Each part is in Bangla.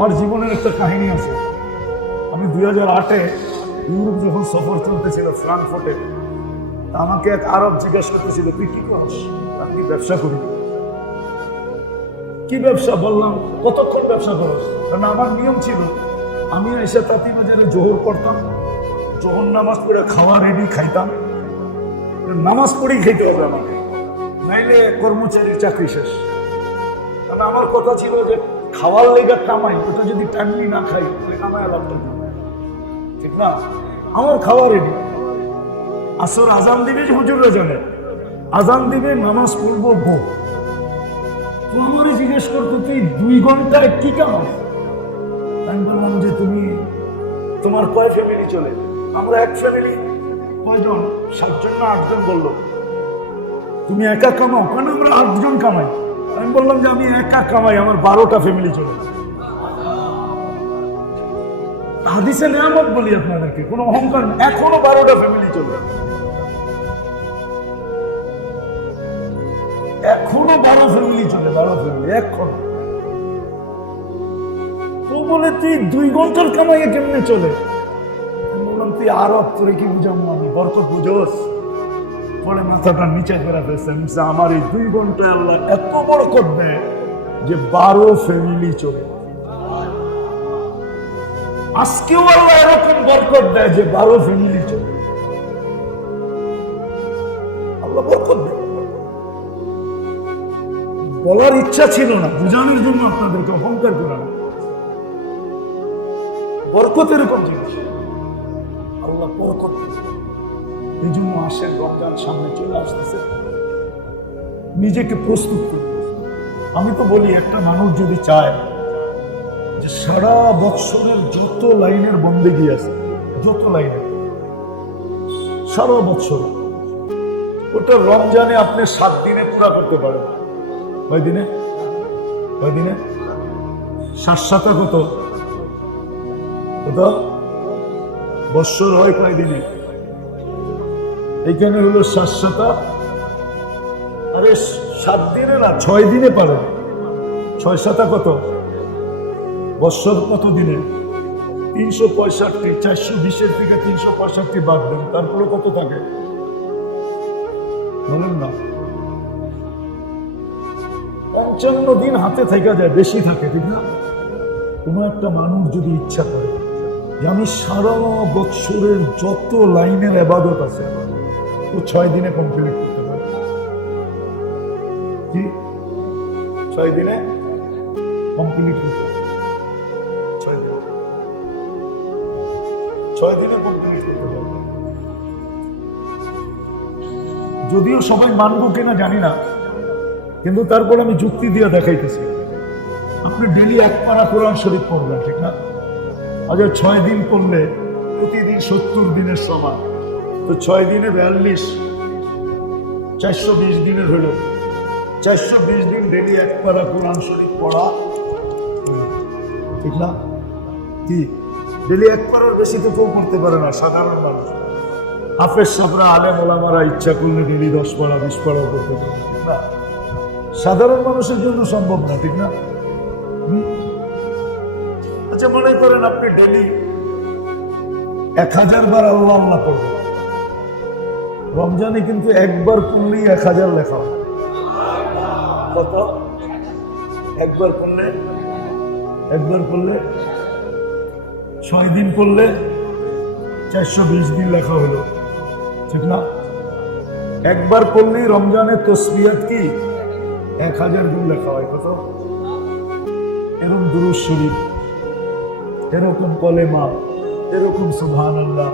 আমার জীবনের একটা কাহিনী আছে। আমি 2008-এ ইউরোপ যখন সফর চলতেছিল ফ্রাঙ্কফুর্টে, আমাকে এক আরব জিজ্ঞাসা করতেছিল, তুই কি করিস? আমি কি ব্যবসা করি। কি ব্যবসা? বললাম, কতক্ষণ ব্যবসা করস? কারণ আমার নিয়ম ছিল, আমি এসে তাঁতিবাজারে জোহর পড়তাম, জোহর নামাজ পড়ে খাওয়া রেডি খাইতাম, নামাজ পড়েই খেতে হবে আমাকে, নাইলে কর্মচারীর চাকরি শেষ। কারণ আমার কথা ছিল যে খাওয়ার লেগা কামাই, ওটা যদি টাইমলি না খাই তাহলে কামাই লাভটা কি? ঠিক না? আমার খাওয়া রেডি, আসর আজান দিবে, যে হুজুররা জানে আজান দিবে, নামাজ পড়বো গো। তো আমারই জিজ্ঞেস করতো, তুই 2 ঘন্টায় কি কামাই? আমি বললাম যে তুমি, তোমার কয় ফ্যামিলি চলে? আমরা এক ফ্যামিলি কয়জন, 7 জন না 8 জন। বললো তুমি একা কামাও? কেন? আমরা 8 জন কামাই। আমি বললাম যে আমি একা কামাই, আমার 12টা ফ্যামিলি চলে। হাদিসে নিয়ামত বলি আপনাদেরকে, কোনো অহংকার নেই, এখনো 12টা ফ্যামিলি চলে, এখনো 12 ফ্যামিলি চলে, 12 ফ্যামিলি এখনো। তো বলে তুই 2 ঘন্টার কামাইয়ে কেমনে চলে? আমি বললাম, তুই আরব করে কি বুঝাবো আমি, বরকত বুঝোস? পরে মাথাটা নিচে করে ফেলছেন, আমার এই 2 ঘন্টায় আল্লাহ এত বরকত দেয় যে 12 ফ্যামিলি চলে। আজকেও আল্লাহ এরকম বরকত দেয় যে 12 ফ্যামিলি চলে। আল্লাহ বরকত দেয়। বলার ইচ্ছা ছিল না, বুঝানোর জন্য আপনাদেরকে, অহংকার করা না। বরকত এরকম জিনিস, আল্লাহ বরকত দেয়। এই জন্য আসেন, রমজান সামনে চলে আসতেছে, নিজেকে প্রস্তুত করতে। আমি তো বলি, একটা মানুষ যদি চায় যে সারা বৎসরের যত লাইনের বন্দেগী আছে, যত লাইনের সারা বৎসর, ওটা রমজানে আপনি 7 দিনে পুরা করতে পারেন। কয় দিনে? কয় দিনে? 7 কত? কত? বৎসর হয় কয় দিনে? এইখানে হলো 7 আরে 7 দিনে না, 6 দিনে পারেন। 6 কত? বৎসর কত দিনে? 365। 420-এর থেকে 365 বাদ দেন, তারপরে কত থাকে বলেন না? 55 দিন হাতে থেকে যায়, বেশি থাকে, ঠিক না? কোনো একটা মানুষ যদি ইচ্ছা করে যে আমি সারা বৎসরের যত লাইনের ইবাদত আছে ও 6 দিনে কমপ্লিট করতে পারে। কি 6 দিনে কমপ্লিট করতে পারে? 6 দিনে কমপ্লিট করতে পারে। যদিও সবাই মানবো কিনা জানি না, কিন্তু তারপর আমি যুক্তি দিয়ে দেখাইতেছি। আপনি ডেলি 1 পারা কোরআন শরীফ পড়বেন, ঠিক না? আজ 6 দিন করলে প্রতিদিন 70 দিনের সমান, তো 6 দিনে 42, 420 দিনের হইল। 420 দিন ডেলি 1 পারা কোরআন শরীফ পড়া, ঠিক না? কি ডেলি 1 পারার বেশি তো কেউ করতে পারে না, সাধারণ মানুষ। হাফেজ সাবরা, আলেম ওলামারা ইচ্ছা করলে ডেলি 10 পারা 20 পারাও করতে পারে, ঠিক না? সাধারণ মানুষের জন্য সম্ভব না, ঠিক না? আচ্ছা, মনে করেন আপনি ডেলি 1000 বার আল্লাহ আল্লাহ পড়বেন। রমজানে কিন্তু একবার পড়লেই 1000 লেখা হয়। কত? একবার পড়লে 6 দিন পড়লে 420 দিন লেখা হলো, ঠিক না? একবার পড়লেই রমজানে তসবিহাত কি 1000 গুণ লেখা হয়। কত? এরকম দুরূদ শরীফ, এরকম কলেমা, এরকম সুবহানাল্লাহ,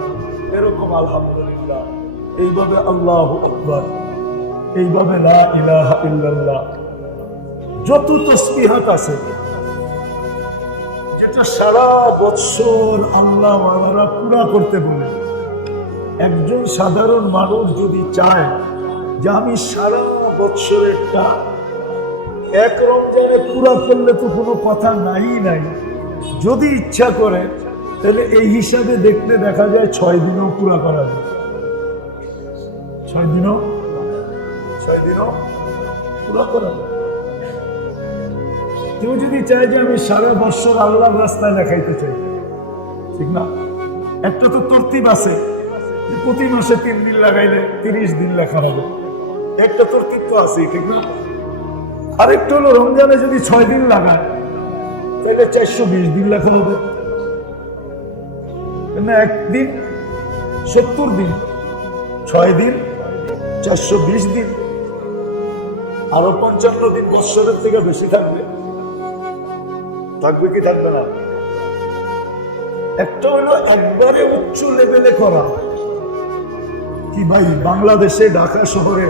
এরকম আলহামদুলিল্লাহ, এইভাবে আল্লাহু আকবার, এইভাবে লা ইলাহা ইল্লাল্লাহ, যত তাসবিহাত আছে, যেটা সারা বৎসর আল্লাহ ওয়ালারা পুরা করতে বলে। একজন সাধারণ মানুষ যদি চায় যে আমি সারা বৎসরেরটা এক রমজানে পুরা করলে তো কোনো কথা নাই, যদি ইচ্ছা করে তাহলে এই হিসাবে দেখতে দেখা যায় 6 দিনও পুরা করা যায়। 6 দিনও পুরা করা যায়। কেউ যদি চায় যে আমি সারা বছর আল্লাহর রাস্তায় লেখাইতে চাই, ঠিক না? একটা তো তরতিব আছে যে প্রতি মাসে 3 দিন লাগাইলে 30 দিন লেখা হবে, একটা তরতিব তো আছে, ঠিক না? আরেকটা হলো রমজানে যদি 6 দিন লাগায় তাহলে 420 দিন লেখা হবে না? একদিন 70 দিন, 6 দিন 420 দিন, আরো 55 দিন বৎসরের থেকে বেশি থাকবে। থাকবে কি থাকবে না? একটা হলো একবারে উচ্চ লেভেলে করা, কি ভাই বাংলাদেশে ঢাকা শহরে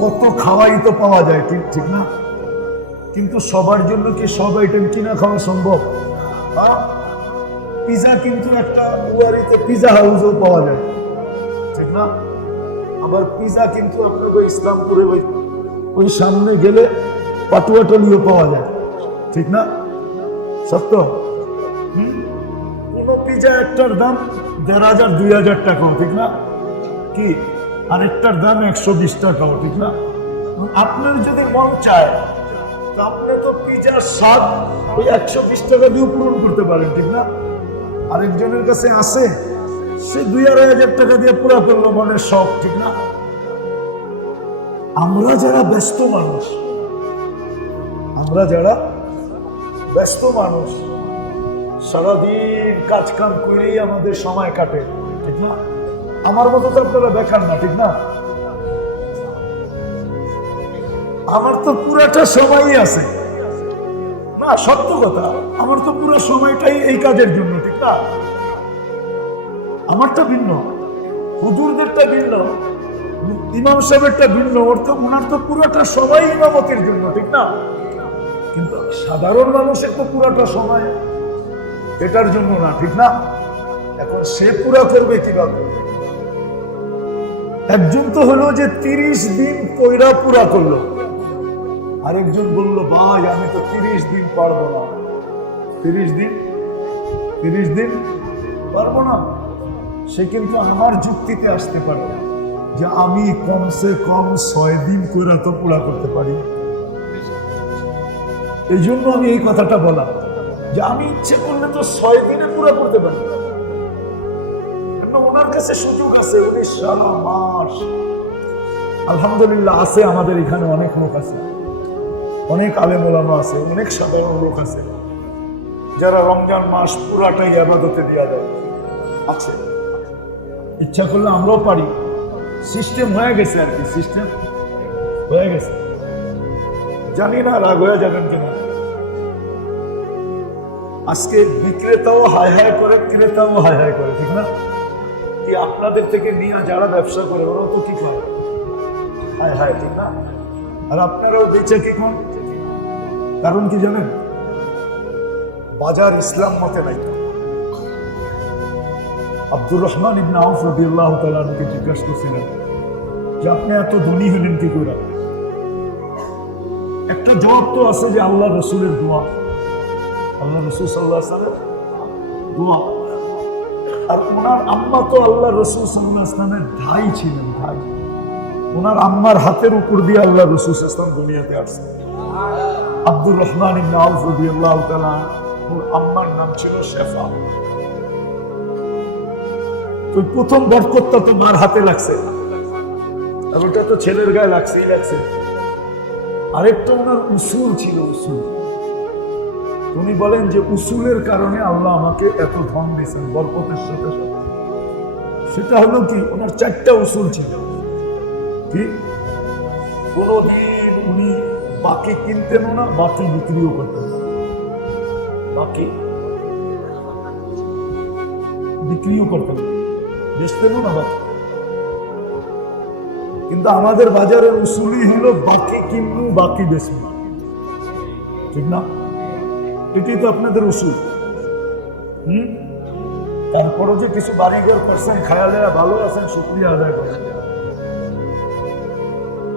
কত খাওয়াই তো পাওয়া যায়, ঠিক না? কিন্তু সবার জন্য কি সব আইটেম কিনা খাওয়া সম্ভব? পিজা কিন্তু একটা উয়ারিতে পিজা হাউসও পাওয়া যায়, ঠিক না? আবার পিজা কিন্তু আপনাকে ইসলামপুরে ওই সামনে গেলে পাটুয়াটলিও পাওয়া যায়, ঠিক না? সত্য? কোন পিজা একটার দাম 1500-2000 টাকাও, ঠিক না? কি আরেকটার দাম 120 টাকাও, ঠিক না? আপনার যদি মন চায় তা আপনি তো পিজার স্বাদ ওই 120 টাকা দিয়ে পূরণ করতে পারেন, ঠিক না? আরেকজনের কাছে আছে সে 2-2,500 টাকা দিয়ে পুরা করলো মনের শখ, ঠিক না? আমরা যারা ব্যস্ত মানুষ, সারাদিন কাজ কাম করেই আমাদের সময় কাটে, ঠিক না? আমার মতো তো আপনারা বেকার না, ঠিক না? আমার তো পুরাটা সময়ই আছে না, সত্য কথা, আমার তো পুরো সময়টাই এই কাজের জন্য, ঠিক না? আমারটা ভিন্ন, হুজুরদেরটা ভিন্ন, ইমাম সাহেবেরটা ভিন্ন, ওনার তো পুরোটা সময় ইমামতির জন্য, ঠিক না? কিন্তু সাধারণ মানুষের তো পুরোটা সময় এটার জন্য না, ঠিক না? এখন সে পুরা করবে কিভাবে? একজন তো হলো যে 30 দিন কইরা পুরা করলো, আরেকজন বললো ভাই আমি তো 30 দিন পারবো না। 30 দিন পারবো না, সে কিন্তু আমার যুক্তিতে আসতে পারে যে আমি কমসে কম 6 দিন কইরা তো পুরা করতে পারি। এই জন্য আমি এই কথাটা বলা যে আমি ইচ্ছে করলে তো 6 দিনে পুরা করতে পারি, ওনার কাছে সুযোগ আছে। উনি সারা মাস, আলহামদুলিল্লাহ আছে, আমাদের এখানে অনেক লোক আছে, অনেক আলেম ওলামা আছে, অনেক সাধারণ লোক আছে যারা রমজান মাস পুরাটাই ইবাদতে দেয়া যায়, আছে। ইচ্ছা করলে আমরাও পারি, সিস্টেম হয়ে গেছে আর কি, সিস্টেম হয়ে গেছে। জানি না রাগ হয়ে যাবেন কিনা, আজকে বিক্রেতাও হায় হায় করে, ক্রেতাও হায় হায় করে, ঠিক না? কি আপনাদের থেকে নিয়ে যারা ব্যবসা করে ওরাও তো কি করে, হায় হায়, ঠিক না? আর আপনারাও বেঁচে কি কোন কারণ কি জানেন? বাজার ইসলাম মতে নাই। আব্দুর রহমান ইবনে আউফ রাদিয়াল্লাহু তাআলা আনহুকে জিজ্ঞাসা করছিলেন যে আপনি এত ধনী হলেন কি করে? একটা জবাব তো আছে যে আল্লাহ রসুলের দোয়া, আল্লাহ রসুল সাল্লাল্লাহু আলাইহি ওয়াসাল্লাম দোয়া। আর ওনার আম্মা তো আল্লাহ রসুল সাল্লাল্লাহু আলাইহি ওয়াসাল্লামের ভাই ছিলেন, ভাই। ওনার আম্মার হাতের উপর দিয়ে আল্লাহ রসুল সাল্লাল্লাহু আলাইহি ওয়াসাল্লাম দুনিয়াতে আসছেন। আব্দুর রহমান ইবনে আউফ রাদিয়াল্লাহু তাআলা ওর আম্মার নাম ছিল শেফা। তো প্রথম বরকতটা তো মার হাতে লাগছে, আর ওটা তো ছেলের গায়ে লাগছেই লাগছে। আরেকটা ওনার উসুল ছিল, উসুল। উনি বলেন যে উসুলের কারণে আল্লাহ আমাকে এত ধন দিয়েছেন বরকতের সাথে সাথে। সেটা হলো কি, ওনার 4টা উসুল ছিল। ঠিক, কোনদিন উনি বাকি কিনতেন না, বাকি বিক্রিও করতেন, বাকি বিক্রিও করতেন, বেচতেন না বাকি। কিন্তু আমাদের বাজারের উসুলই হলো বাকি কিনবো বাকি বেচবো, ঠিক না? এটাই তো আপনাদের উসুল। তারপরে যে কিছু বাড়িঘর করছেন, খায়ালে ভালো আছেন, শুকরিয়া আদায় করেন।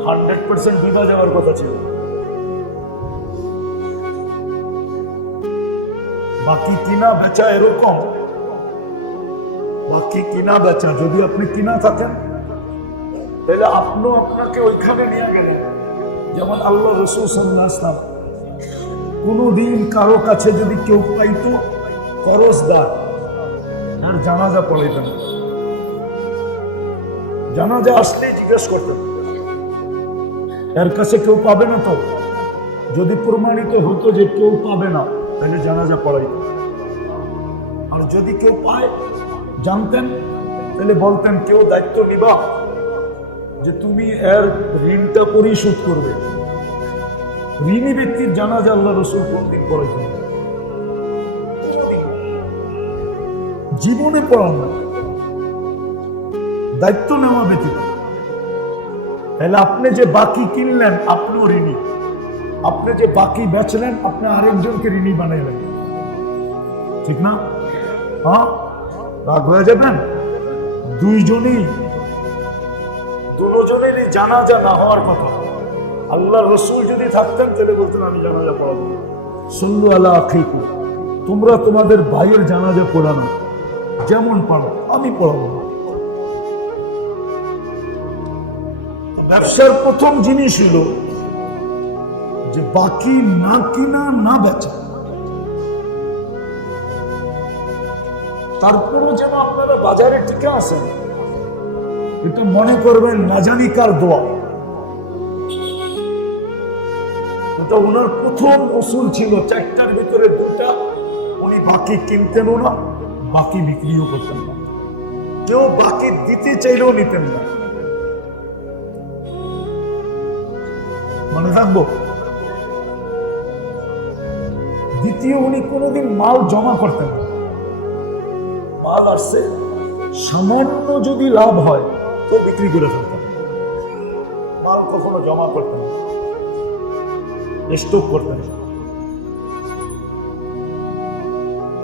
100% বিঘা যাওয়ার কথা ছিল। বাকি কিনা বেচা এরকম, বাকি কিনা বেচা যদি আপনি কিনা থাকেন তাহলে আপনিও আপনাকে ওইখানে নিয়ে গেলেন। যেমন আল্লাহ রাসূল সাল্লাল্লাহু আলাইহি ওয়াসাল্লাম কোনোদিন কারো কাছে যদি কেউ পাইতো করজদার, আর জানাজা পড়াইতেন না। জানাজা আসলে জিজ্ঞেস করতেন এর কাছে কেউ পাবে না তো। যদি প্রমাণিত হতো যে কেউ পাবে না, তাহলে জানাজা পড়াইত। আর যদি কেউ পায় জানতেন, তাহলে বলতেন কেউ দায়িত্ব নিবা যে তুমি এর ঋণটা পরিশোধ করবে। ঋণী ব্যক্তির জানাজা আল্লাহ রাসূল কোনদিন পড়াইতেন না, জীবনে পড়ান না, দায়িত্ব নেওয়া ব্যতীত। তাহলে আপনি যে বাকি কিনলেন আপনিও ঋণী, আপনি যে বাকি বেচলেন আপনি আরেকজনকে ঋণী বানাইলেন, ঠিক না? হ্যাঁ, রাগ হয়ে যাবেন। দুজনেরই জানাজা না হওয়ার কথা। আল্লাহ রসুল যদি থাকতেন তাহলে বলতেন আমি জানাজা পড়াবো। সাল্লু আলা আখিকুম, তোমরা তোমাদের ভাইয়ের জানাজা পড়ানো যেমন পারো, আমি পড়াবো না। ব্যবসার প্রথম জিনিস হলো যে বাকি না কিনা না বেচা। তারপরও যেন আপনারা বাজারে টিকে আসেন, এটা মনে করবেন না জানি কার দোয়া। এটা ওনার প্রথম উসুল ছিল, 4টার ভিতরে 2টা উনি বাকি কিনতেনও না, বাকি বিক্রিও করতেন না। কেউ বাকি দিতে চাইলেও নিতেন না। মনে রাখবো। দ্বিতীয়, উনি কোনোদিন মাল জমা করতেন না। মাল আসছে, সামান্য যদি লাভ হয় তো বিক্রি করে ফেলতেন। মাল কখনো জমা করতেন না, স্টক করতেন না।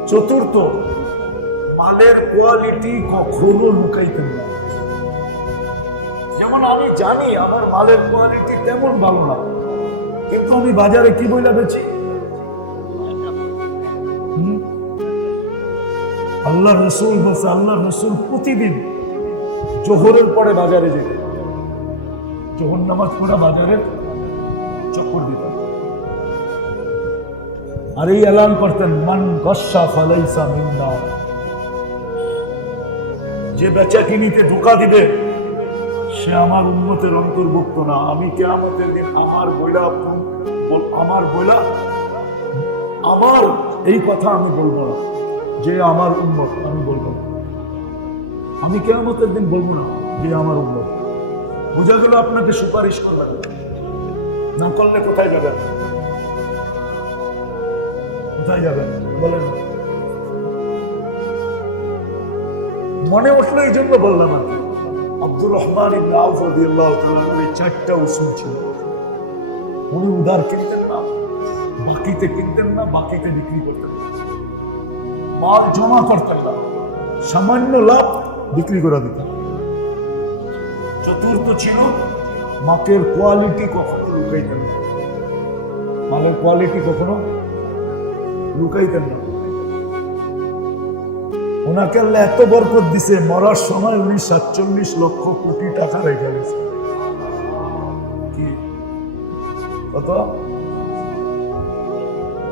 চতুর্থ, মালের কোয়ালিটি কখনো লুকাইতেন না। যেমন আমি জানি আমার মালের কোয়ালিটি তেমন ভালো না, কিন্তু আমি বাজারে কি বইলা বেচি। আল্লাহ রসুল বলছে, আল্লাহ রসুল প্রতিদিন জোহরের পরে বাজারে যেতেন, জোহর নামাজ পড়া বাজারে চক্কর দিতেন, আর এই এলান করতেন মান গস্সা ফালাইসা মিন্না, যে বেচা কিনিতে ধোঁকা দিবে সে আমার উম্মতের অন্তর্ভুক্ত না। আমি কিয়ামতের দিন আমার এই কথা আমি বলবো না যে আমার উম্মত, আমি বলবো না। আমি কিয়ামতের দিন বলবো না যে আমার উম্মত। বোঝা গেল আপনাকে সুপারিশ করবেন না করলে কোথায় যাবেন? কোথায় যাবেন বলেন? মনে উঠলো এই জন্য বললাম। আব্দুর রহমান ইবনে আউফ রাদিয়াল্লাহু তাআলা এর 4টা উসুল ছিল। উনি উধার কিনতেন না, বাকিতে কিনতেন না, বাকিতে বিক্রি করতেন না, মাল জমা করতেন না, সামান্য লাভ বিক্রি করে দিতেন। চতুর্থ ছিল মালের কোয়ালিটি কখনো লুকাইতেন না, মালের কোয়ালিটি কখনো লুকাইতেন না। ওনাকে আল্লাহ এত বরকত দিছে, মরার সময় উনি 47 লক্ষ কোটি টাকা রেখে গেছে। কি কত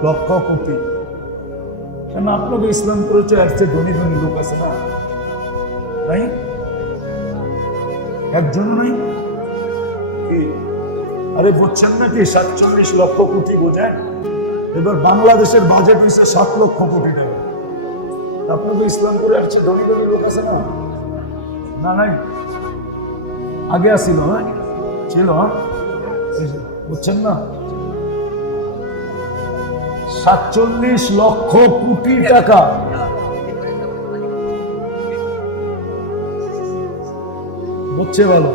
লক্ষ কোটি? কেন আপনাকে ইসলাম করেছে, এর চেয়ে ধনী ধনী লোক আছে না? নাই, একজন নাই। কি আরে বুঝছেন নাকি 47 লক্ষ কোটি বোঝায়? এবার বাংলাদেশের বাজেট হচ্ছে 7 লক্ষ কোটি টাকা। আপনাকে ইসলাম করে আসছে, ধনী ধনী লোক আছে না? না নাই, আগে আসছিল, হ্যাঁ ছিল, বুঝছেন না? 47 লক্ষ কোটি টাকা। বুঝছে ভালো?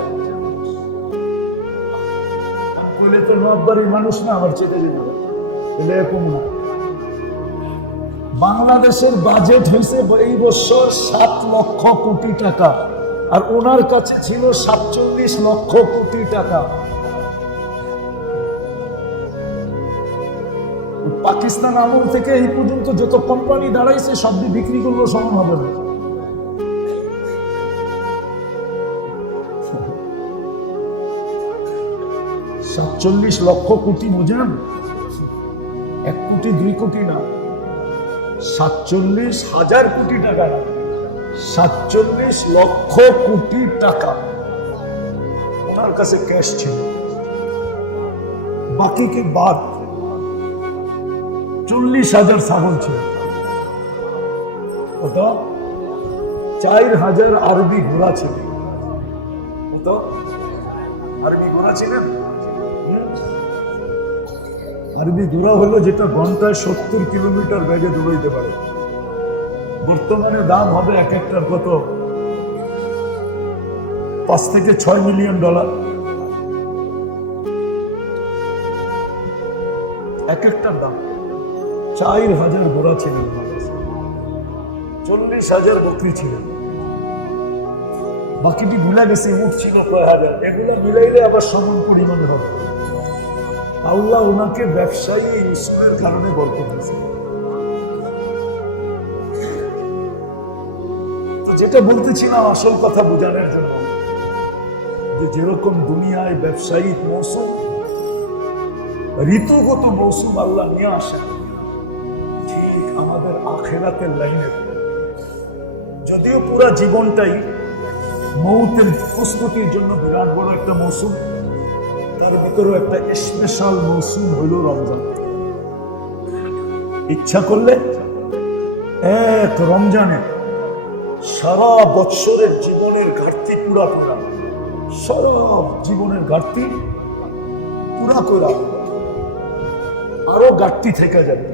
বলে তো নববাড়ির মানুষ না, আবার চেতে যেতে হবে, এরকম না। বাংলাদেশের বাজেট হয়েছে এই বছর 7 লক্ষ কোটি টাকা, আর ওনার কাছে ছিল 47 লক্ষ কোটি টাকা। পাকিস্তান আমল থেকে এই পর্যন্ত যত কোম্পানি দাঁড়াইছে সব বিক্রি করলো সমান হবে না। $47 লক্ষ কোটি বোঝেন? 1 কোটি 2 কোটি না, 47,000 কোটি টাকা না, 47 লক্ষ কোটি টাকা ওনার কাছে ক্যাশ ছিল। বাকি কি বাদ 40,000 ছাগল ছিল, কত 4,000 আরবি ঘোড়া ছিল, কত আরবি ঘোড়া ছিলেন। আরবি ঘোড়া হলো যেটা ঘন্টায় 70 কিলোমিটার বেগে দৌড়াইতে পারে। বর্তমানে দাম হবে এক একটার কত, $5 থেকে $6 মিলিয়ন এক একটার দাম। 4,000 ঘোড়া ছিলেন, 40,000 বকরি ছিলেন, বাকিটি ভুলে গেছে। উঠ ছিল কয় হাজার, এগুলো মিলাইলে আবার সমান পরিমাণে হবে। আল্লাহ ওনাকে ব্যবসায়ী ইসলামের কারণে বরকত দিয়েছে। তো যেটা বলতেছিলাম আসল কথা বোঝানোর জন্য, যে যেরকম দুনিয়ায় ব্যবসায়িক মৌসুম, ঋতুগত মৌসুম আল্লাহ নিয়ে আসে, ঠিক আমাদের আখিরাতের লাইনে, যদিও পুরা জীবনটাই মৌতের প্রস্তুতির জন্য বিরাট বড় একটা মৌসুম, তার ভিতরে একটা স্পেশাল মৌসুম হইল রমজান। ইচ্ছা করলে এক রমজানে সারা বৎসরের জীবনের ঘাটতি পুরা সারা জীবনের ঘাটতি পুরা করা, আরো ঘাটতি থেকে যাবে,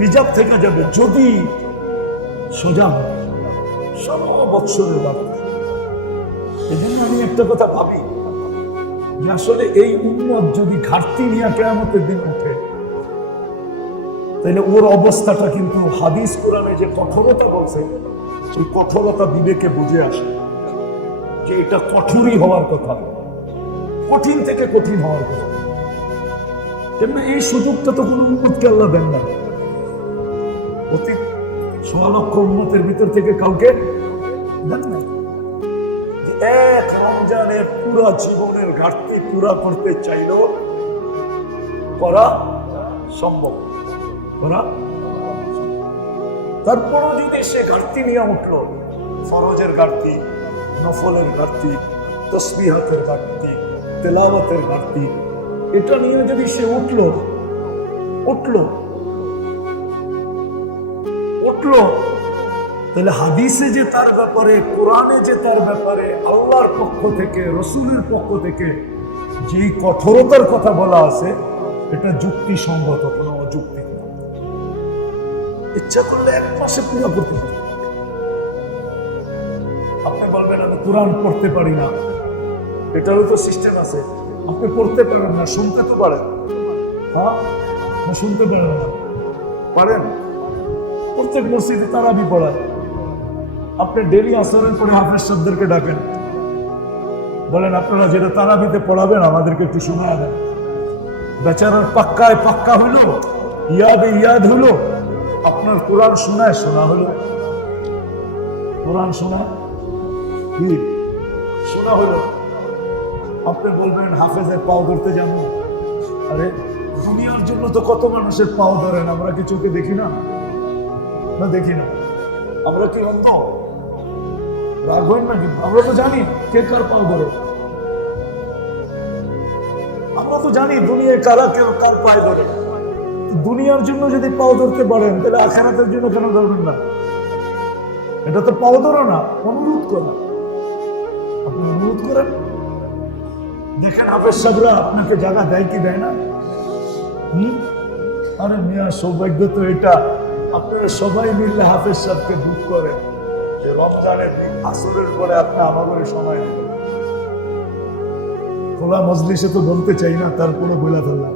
রিজার্ভ থেকে যাবে যদি সোজা হয় সারা বৎসরের ঘাটতি। এই জন্য আমি একটা কথা ভাবি যে আসলে এই উম্মত যদি ঘাটতি নিয়ে কিয়ামতের দিন ওঠে, তাহলে ওর অবস্থাটা কিন্তু হাদিস কোরআনে যে কঠোরতা বলছে, ওই কঠোরতা বিবেকে বুঝে আসে যে এটা কঠোরই হওয়ার কথা, কঠিন থেকে কঠিন হওয়ার কথা। কেননা এই সুযোগটা তো কোনো উম্মতকে আল্লাহ দেন না। অতি 6 লক্ষ উম্মতের ভিতর থেকে কাউকে দেন না। এক রমজানের পুরা জীবনের ঘাটতি পুরা করতে চাইলেও করা সম্ভব, করা। তারপরও যদি সে ঘাটতি নিয়ে উঠলো, ফরজের ঘাটতি, নফলের ঘাটতি, তসবিহাতের ঘাটতি, তেলাওয়াতের ঘাটতি, এটা নিয়ে যদি সে উঠলো, তাহলে হাদিসে যে তার ব্যাপারে, কোরআনে যে তার ব্যাপারে আল্লাহর পক্ষ থেকে, রসুলের পক্ষ থেকে যেই কঠোরতার কথা বলা আছে, এটা যুক্তিসঙ্গত, কোনো অযুক্তি না। ইচ্ছা করলে 1 মাসে পুরো করতে পারে। আপনি বলবেন আমি কোরআন পড়তে পারি না, এটারও তো সিস্টেম আছে। আপনি পড়তে পারেন না, শুনতে তো পারেন। হ্যাঁ, শুনতে পারেন না, পারেন। প্রত্যেক মসজিদে তারাবি পড়ায়। আপনি ডেলি আসরের পরে হাফেজ সাহেবদেরকে ডাকেন, বলেন আপনারা যেটা তারাবিতে পড়াবেন আমাদেরকে একটু শোনায় দেন। বেচারার পাক্কায় পাক্কা হইল, ইয়াদে ইয়াদ হইল, আপনার কোরআন শোনা হলো, কোরআন শোনা কি শোনা হলো। আপনি বলবেন হাফেজের পাও ধরতে যাবো। আরে দুনিয়ার জন্য তো কত মানুষের পাও ধরেন, আমরা কি চোখে দেখি না? না দেখি না। আমরা কি অন্ধ? রাখবেন না, কিন্তু আমরা তো জানি কে কার পাও ধরে। আমরা তো জানি দুনিয়ায় কারা কেউ কার পায়ে ধরে। দুনিয়ার জন্য যদি পাও ধরতে পারেন, তাহলে আখিরাতের জন্য কেন ধরবেন না? এটা তো পাও ধরা না, অনুরোধ করা। আপনি অনুরোধ করেন, দেখেন হাফেজ সাহেবরা আপনাকে জায়গা দেয় কি দেয় না। আরে মিয়া, সৌভাগ্য তো এটা, আপনারা সবাই মিললে হাফেজ সাহেবকে বুক করেন যে রমজানের দিন আসরের পরে আপনি আমাদের সময় দেবেন। খোলা মজলিসে তো বলতে চাই না, তারপরে বলে ফেললাম।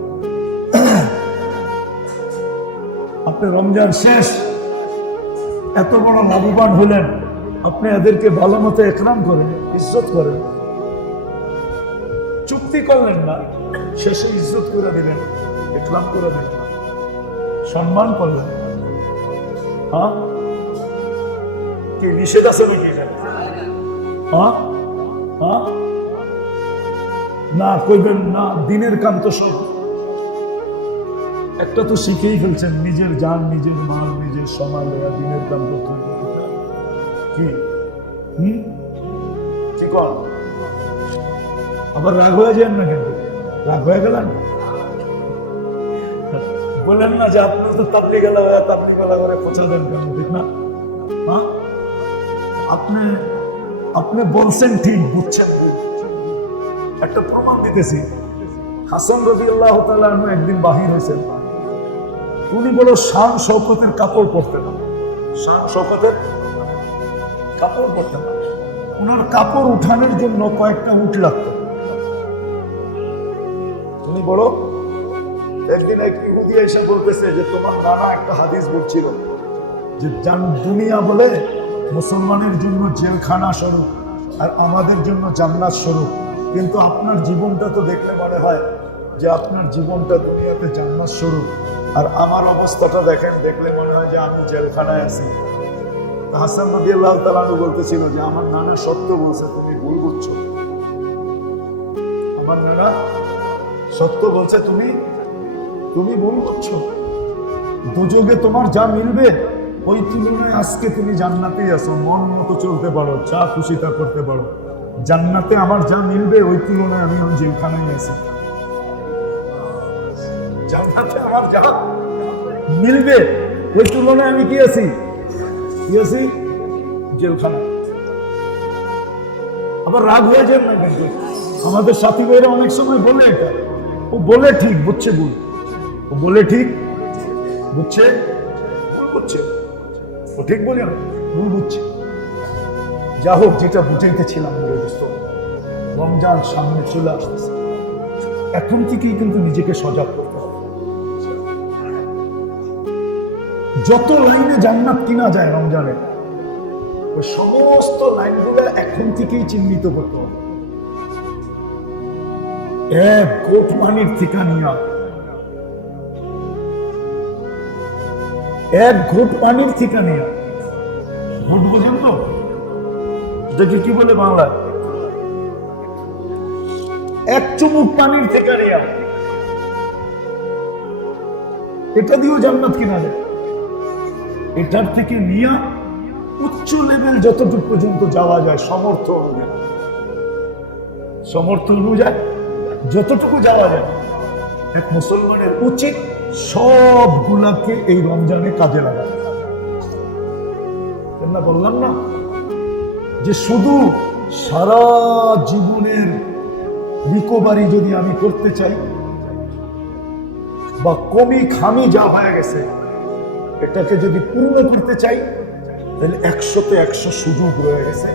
আপনি রমজান শেষ, এত বড় লাভবান হলেন, আপনি এদেরকে ভালো মতো একরাম করেন, ইজ্জত করেন। চুক্তি করলেন না, শেষে ইজ্জত করে দিলেন, একরাম করে দিলেন, সম্মান করলেন। হ্যাঁ, কি নিষেধ আছে নাকি? হ্যাঁ হ্যাঁ, না কইবেন না, দিনের কাম তো সব একটা তো শিখেই ফেলছেন, নিজের জান, নিজের মাল, নিজের সমাল দিনের দাম করতে কি কি কর। আবার রাগ হয়ে যান না, কিন্তু রাগ হয়ে গেলেন বললেন না যে আপনার তো তাবলি গেলা হয়ে তাবলি গেলা করে পৌঁছা দেন কেন, ঠিক না? হ্যাঁ, আপনি আপনি বলছেন ঠিক, বুঝছেন। একটা প্রমাণ দিতেছি। হাসান রাদিয়াল্লাহু তাআলা আনহু একদিন বাহির হয়েছেন। উনি বড় শান শওকতের কাপড় পরতেন, শান শওকতের কাপড় পরতেন। উনার কাপড় উঠানোর জন্য কয়েকটা উট লাগত। উনি বড় একদিন এক ইহুদি এসে বলতেছে যে তোমার নানা একটা হাদিস বলছিল যে দুনিয়া বলে মুসলমানের জন্য জেলখানা স্বরূপ আর আমাদের জন্য জান্নাত স্বরূপ, কিন্তু আপনার জীবনটা তো দেখলে মনে হয় যে আপনার জীবনটা দুনিয়াতে জান্নাত স্বরূপ, আর আমার অবস্থাটা দেখেন, দেখলে মনে হয় যে আমি জেলখানায় আছি। হাসান রাদিয়াল্লাহু তাআলা বলতেছিল যে আমার নানা সত্য বলছে, তুমি ভুল বুঝছো। আমার নানা সত্য বলছে, তুমি ভুল করছো। দুযোগে তোমার যা মিলবে ওই তুলনায় আজকে তুমি জান্নাতেই আছো, মন মতো চলতে পারো, যা খুশি তা করতে পারো। জান্নাতে আমার যা মিলবে ওই তুলনায় আমি ওই জেলখানায় আছি। জান্নাতে আমার যা মিলবে ওই তুলনায় আমি কি আছি? জেলখানা। আবার রাগ হয়ে যায় না, কিন্তু আমাদের সাথী ভাইরা অনেক সময় বলে এটা, ও বলে ঠিক বুঝছে ভুল, ও বলে ঠিক বুঝছে ভুল বুঝছে, ও ঠিক বলে না ভুল বুঝছে। যা হোক, যেটা বুঝাইতেছিলাম রমজান সামনে চলে আসতেছে, এখন থেকেই কিন্তু নিজেকে সজাগ করতে হবে। যত লাইনে জান্নাত কিনা যায় রমজানে, ওই সমস্ত লাইনগুলো এখন থেকেই চিহ্নিত করতে হবে। এক গোট পানির ঠিকা নিয়া, এক ঘুট পানির ঠিকা নিয়া, ঘুট বোঝেন তো, এটাকে কি বলে বাংলায়? এক চুমুক পানির ঠিকা নিয়া, এটা দিয়েও জান্নাত কিনা যায়। এটার থেকে নিয়া উচ্চ লেভেল যতটুকু পর্যন্ত যাওয়া যায় সমর্থ অনুযায়ী যতটুকু যাওয়া যায়, এক মুসলমানের উচিত সবগুলাকে এই রমজানে কাজে লাগানো। বললাম না যে শুধু সারা জীবনের রিকভারি যদি আমি করতে চাই, বা কমি খামি যা হয়ে গেছে এটাকে যদি পূর্ণ করতে চাই, তাহলে 100-তে 100 সুযোগ রয়ে গেছে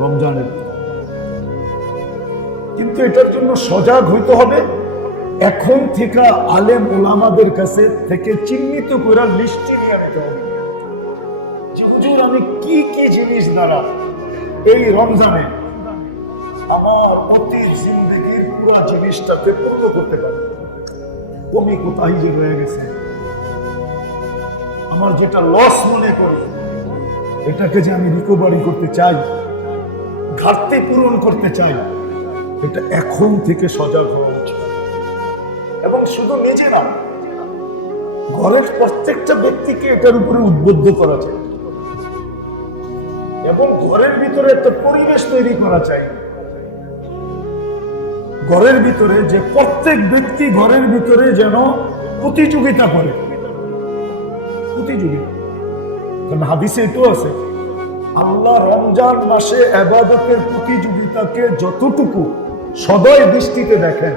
রমজানের। কিন্তু এটার জন্য সজাগ হইতে হবে। এখন থেকে আলেম ওলামাদের কাছে থেকে চিহ্নিত করে লিস্টে নিয়ে নিতে হবে, হুজুর আমি কি কি জিনিস দ্বারা এই রমজানে আমার অতীত জিন্দগির পুরো জিনিসটাকে পূর্ণ করতে পারি। কমি কোথায় যে রয়ে গেছে, আমার যেটা লস মনে করি এটাকে যে আমি রিকভারি করতে চাই, ঘাটতি পূরণ করতে চাই, এটা এখন থেকে সজাগ হওয়া উচিত। এবং শুধু নিজে না, ঘরের প্রত্যেকটা ব্যক্তিকে এটার উপরে উদ্বুদ্ধ করা চাই, এবং ঘরের ভিতরে একটা পরিবেশ তৈরি করা চাই। ঘরের ভিতরে যে প্রত্যেক ব্যক্তি ঘরের ভিতরে যেন প্রতিযোগিতা করে, প্রতিযোগিতা। কারণ হাদিসে এটাও আছে, আল্লাহ রমজান মাসে ইবাদতের প্রতিযোগিতাকে যতটুকু সদয় দৃষ্টিতে দেখেন,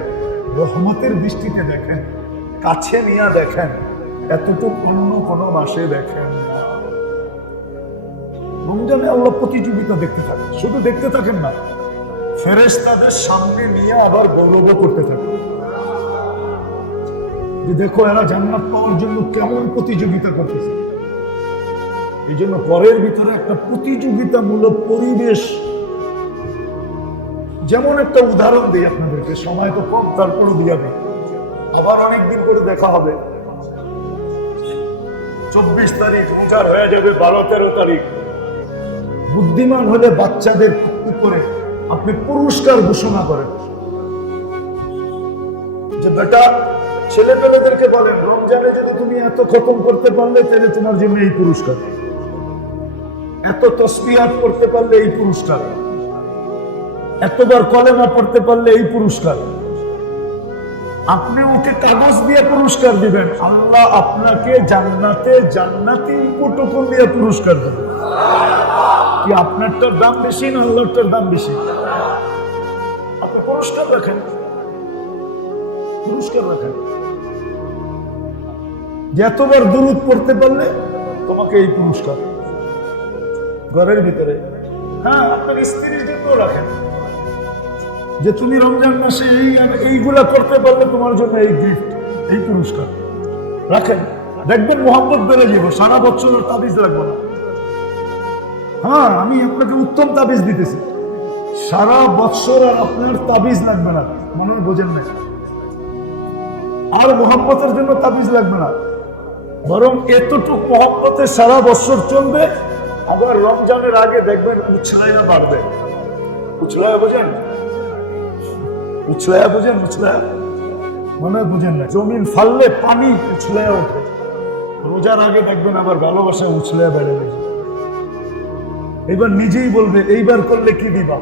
রহমতের দৃষ্টিতে দেখেন, কাছে নিয়ে দেখেন, এতটুকু অন্য কোনো মাসে দেখেন না। রমজানে আল্লাহ প্রতিযোগিতা দেখতে থাকেন, শুধু দেখতে থাকেন না, ফেরেশতাদের সামনে নিয়ে আবার গৌরব করতে থাকেন যে দেখো এরা জান্নাত পাওয়ার জন্য কেমন প্রতিযোগিতা করতেছে। এই জন্য ঘরের ভিতরে একটা প্রতিযোগিতামূলক পরিবেশ। যেমন একটা উদাহরণ দিই আপনাদেরকে, সময় তো কম, তারপরও দিয়ে দিই, আবার অনেকদিন করে দেখা হবে। 24 তারিখ উঠার হয়ে যাবে 12-13 তারিখ। বুদ্ধিমান হলে বাচ্চাদের উপরে আপনি পুরস্কার ঘোষণা করেন যে বেটা ছেলে পেলেদেরকে বলেন রমজানে যদি তুমি এত খতম করতে পারলে তাহলে তোমার জন্য এই পুরস্কার, এত তসবিহাত পড়তে পারলে এই পুরস্কার, এতবার কলেমা পড়তে পারলে এই পুরস্কার। আপনি ওকে কাগজ দিয়ে পুরস্কার দিবেন, আল্লাহ আপনাকে জান্নাতে জান্নাতি উপটুকুন দিয়ে পুরস্কার দেবেন। কি আপনারটার দাম বেশি না আল্লাহটার দাম বেশি? আপনি পুরস্কার রাখেন, পুরস্কার রাখেন। যতবার দুরূদ পড়তে পারলে তোমাকে এই পুরস্কার ঘরের ভিতরে। হ্যাঁ, আপনার স্ত্রীর জন্য রাখেন যে তুমি রমজান মাসে এইগুলা করতে পারলে তোমার জন্য এই গিফট, এই পুরস্কার রাখেন। দেখবেন মোহাম্মত বেড়ে যাবো, সারা বছর তাবিজ লাগবে না। হ্যাঁ, আমি আপনাকে উত্তম তাবিজ দিতেছি, সারা বছর আর আপনার তাবিজ লাগবে না। মনে হয় বোঝেন না? আর মোহাম্মতের জন্য তাবিজ লাগবে না, বরং এতটুকু মোহাম্মতে সারা বছর চলবে। আবার রমজানের আগে দেখবেন উছলায়া বাড়বে। উছলায়া বোঝেন? উছলায়া বোঝেন? উছলায়া মনে হয় বোঝেন না। জমিন ফাললে পানি উছলায়া ওঠে। রোজার আগে দেখবেন আবার ভালোবাসা উছলায়া বেড়ে গেছে। এবার নিজেই বলবে এইবার করলে কি দিবা।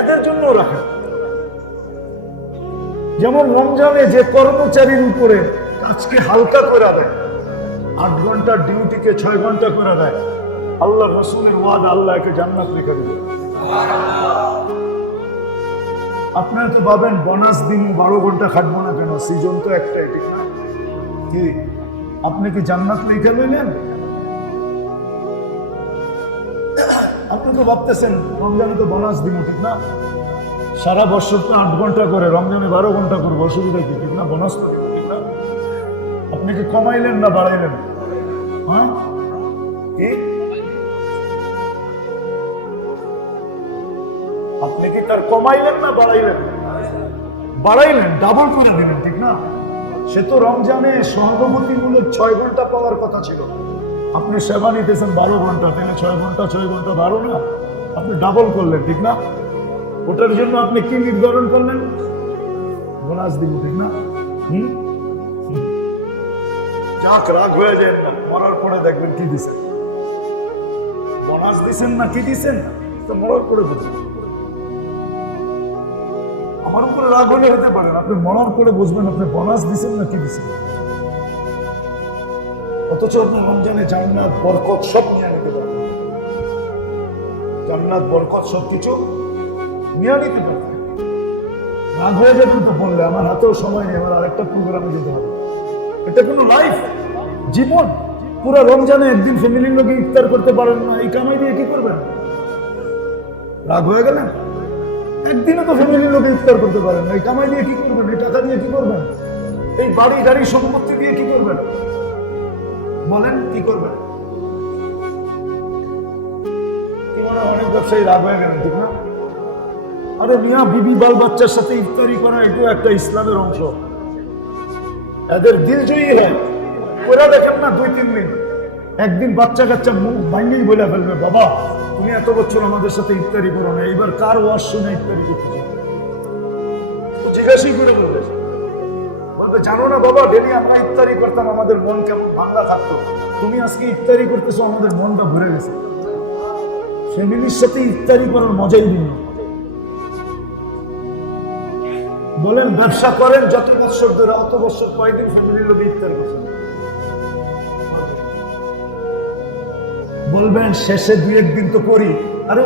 এদের জন্য রাখে। যেমন রমজানে যে কর্মচারীর উপরে কাজকে হালকা করে দেয়, 8 ঘন্টার ডিউটিকে 6 ঘন্টা করে দেয়, আল্লাহ রাসূলের ওয়াদা আল্লাহ একে জান্নাত লিখে দিবে। আপনারা তো ভাবেন বোনাস দিন 12 ঘন্টা খাটবো না কেন, সিজন তো একটাই, ঠিক না? কি আপনি কি জান্নাত লিখে লইলেন? আপনি তো ভাবতেছেন রমজানে তো বোনাস দিব, ঠিক না? সারা বছর তো 8 ঘন্টা করে, রমজানে 12 ঘন্টা করবো, অসুবিধা কি? ঠিক না? বোনাস ঠিক না? আপনি কি কমাইলেন না বাড়াইলেন? হ্যাঁ, কি আপনি কি তার কমাইলেন না বাড়াইলেন? বাড়াইলেন, ডাবল করে দিলেন, ঠিক না? সে তো রমজানে সহমতিমূলক 6 ঘন্টা পাওয়ার কথা ছিল, আপনি সেবা নিতেছেন 12 ঘন্টা, তাহলে 6 ঘন্টা 6 ঘন্টা 12 না, আপনি ডাবল করলেন, ঠিক না? ওটার জন্য আপনি কি নির্ধারণ করলেন? বোনাস দিব, ঠিক না? যাক, রাগ হয়ে যায়, মরার পরে দেখবেন কি দিচ্ছেন, বোনাস দিচ্ছেন না কি দিচ্ছেন, তো মরার পরে বুঝবেন। আমার উপরে রাগ হলে হতে পারেন, আপনি মরার পরে বুঝবেন আপনি বোনাস দিচ্ছেন না কি দিচ্ছেন। অথচ আপনি রমজানে জান্নাত বরকত সব নিয়ে নিতে পারবেন, জান্নাত বরকত সবকিছু নিয়ে নিতে পারবেন। রাগ হয়ে যাবেন তো বললে, আমার হাতেও সময় নেই, আমার আরেকটা প্রোগ্রামে যেতে হবে। এটা কোনো লাইফ, জীবন। পুরো রমজানে একদিন ফ্যামিলির লোকে ইফতার করতে পারেন না, এই কামাই দিয়ে কি করবেন? রাগ হয়ে গেলেন? একদিনে তো ফ্যামিলির লোকে ইফতার করতে পারেন না, এই কামাই দিয়ে কি করবেন? এই টাকা দিয়ে কি করবেন? এই বাড়ি গাড়ি সম্পত্তি দিয়ে কি করবেন? বলেন কি করবেন? কি মনে হয় অনেক ব্যবসায়ী রাগ হয়ে গেলেন, ঠিক না? আরে মিয়া, বিবি বাল বাচ্চার সাথে ইফতারি করা এটাও একটা ইসলামের অংশ। এদের দিল জয়ী হয়, ওরা দেখেন না 2-3 দিন, একদিন বাচ্চা কাচ্চা মুখ ভাঙেই বলে ফেলবে, বাবা তুমি এত বছর আমাদের সাথে ইফতারি করো না, এইবার কার ওয়াজ শুনে ইফতারি করতে জিজ্ঞাসা করে বলবে, জানো না বাবা, ডেলি আমরা ইফতারি করতাম, আমাদের মন কেমন ভাঙা থাকতো, তুমি আজকে ইফতারি করতেছো, আমাদের মনটা ভরে গেছে। ফ্যামিলির সাথে ইফতারি করার মজাই দিন। বলেন ব্যবসা করেন যত বছর ধরে, অত বছর কয়েকদিন ফ্যামিলির লোকে ইফতার করছেন? বলবেন শেষে 2-1 দিন তো করি। আরে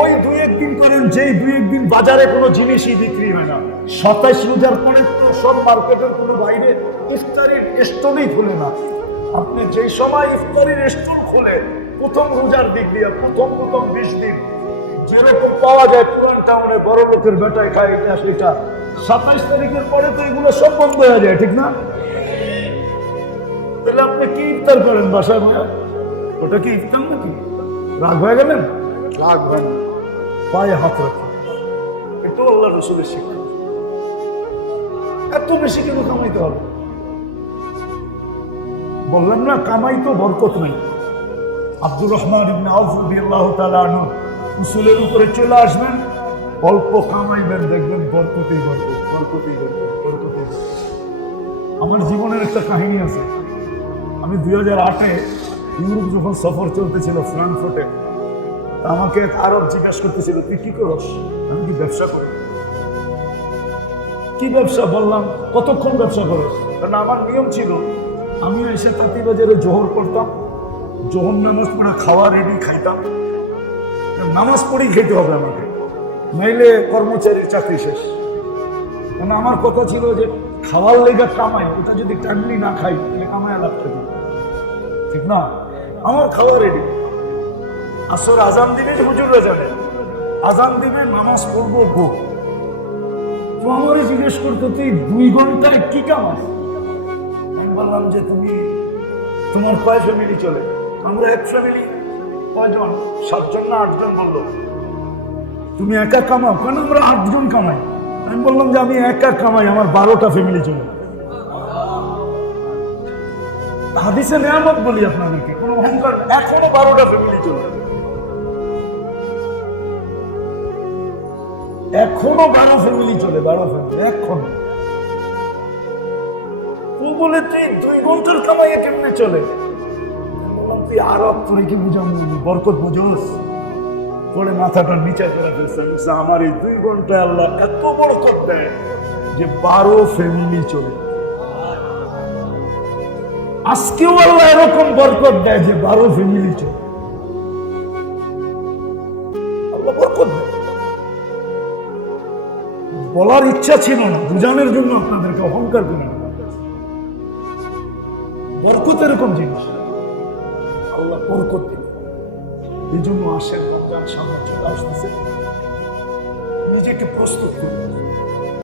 ওই 2-1 দিন করেন, যেই 2-1 দিন বাজারে কোনো জিনিসই বিক্রি হয় না। 27 রোজার পরে তো সব মার্কেটের কোনো বাইরে ইফতারির স্টলই খুলে না। আপনি যেই সময় ইফতারির স্টল খোলে, প্রথম রোজার দিক দিয়ে প্রথম 20 দিন যেরকম পাওয়া যায় পুরান টাউনে, বড় লোকের বেটায় খায় এটা সেটা, 27 তারিখের পরে তো এগুলো সব বন্ধ হয়ে যায়, ঠিক না? তাহলে আপনি কি ইফতার করেন বাসায় বসে? ওটা কি ইফতার নাকি? রাগ হয়ে গেলেন? রাগ হয় না, পায়ে হাত রাখেন, এটা আল্লাহ রাসূলের শিক্ষা। এত বেশি কেন কামাইতে হবে? বললাম না, কামাই তো বরকত নেই। আব্দুর রহমান ইবনে আউফ রাদিয়াল্লাহু তাআলা আনহু উসুলের উপরে চলে আসবেন, অল্প কামাইবেন, দেখবেন বরকতেই বরকত, বরকতেই বরকত। বরকতে। আমার জীবনের একটা কাহিনী আছে। আমি 2008-এ ইউরোপ যখন সফর চলতেছিল ফ্রাঙ্কফুর্টে, আমাকে এক আরব জিজ্ঞাসা করতেছিল, তুই কি করস? আমি কি ব্যবসা করি। কি ব্যবসা বললাম, কতক্ষণ ব্যবসা করস? কারণ আমার নিয়ম ছিল, আমি এসে তাঁতিবাজারে জোহর পড়তাম, জোহর নামাজ পড়ে খাওয়া রেডি খাইতাম। নামাজ পড়েই খেতে হবে আমাকে, নাইলে কর্মচারীর চাকরি শেষ। মানে আমার কথা ছিল যে খাওয়ার লেগে কামাই, ওটা যদি টাইমলি না খাই তাহলে কামায় লাভ থাকে, ঠিক না? আমার খাওয়া রেডি। আসর আজান দিবে, হুজুররা জানে আজান দিবে, নামাজ পড়বো গো। তো আমারই জিজ্ঞেস করতো, তুই 2 ঘন্টায় কি কামাস? আমি বললাম যে তোমার কয় ফ্যামিলি চলে? আমরা এক ফ্যামিলি। কয়জন? 7 জন না 8 জন বললো। তুমি একা কামাও? কেন আমরা 8 জন কামাই। আমি বললাম যে আমি একা কামাই, আমার 12টা ফ্যামিলি চলে। হাদিসে নেয়ামত বলি আপনাদেরকে, কোনো অহংকার। এখনো 12টা ফ্যামিলি চলে, এখনো 12 ফ্যামিলি চলে, 12 ফ্যামিলি এখনো। তো বলে তুই 2 ঘন্টার কামাইয়ে কেমনে চলে? বললাম তুই আরব, তোর কি বুঝাম, বরকত বুঝোস? পরে মাথাটা নিচে করে ফেলছে। আমার এই 2 ঘন্টায় আল্লাহ এত বরকত দেয় যে 12 ফ্যামিলি চলে। আজকেও আল্লাহ এরকম বরকত দেয় যে 12 ফ্যামিলি চলে। আল্লাহ বরকত দেয়। বলার ইচ্ছা ছিল না, বুঝানোর জন্য আপনাদেরকে, অহংকার করে না। বরকত এরকম জিনিস, আল্লাহ বরকত দেয়। এই জন্য আসেন, রমজান সামনে চলে আসতেছে, নিজেকে প্রস্তুত করুন।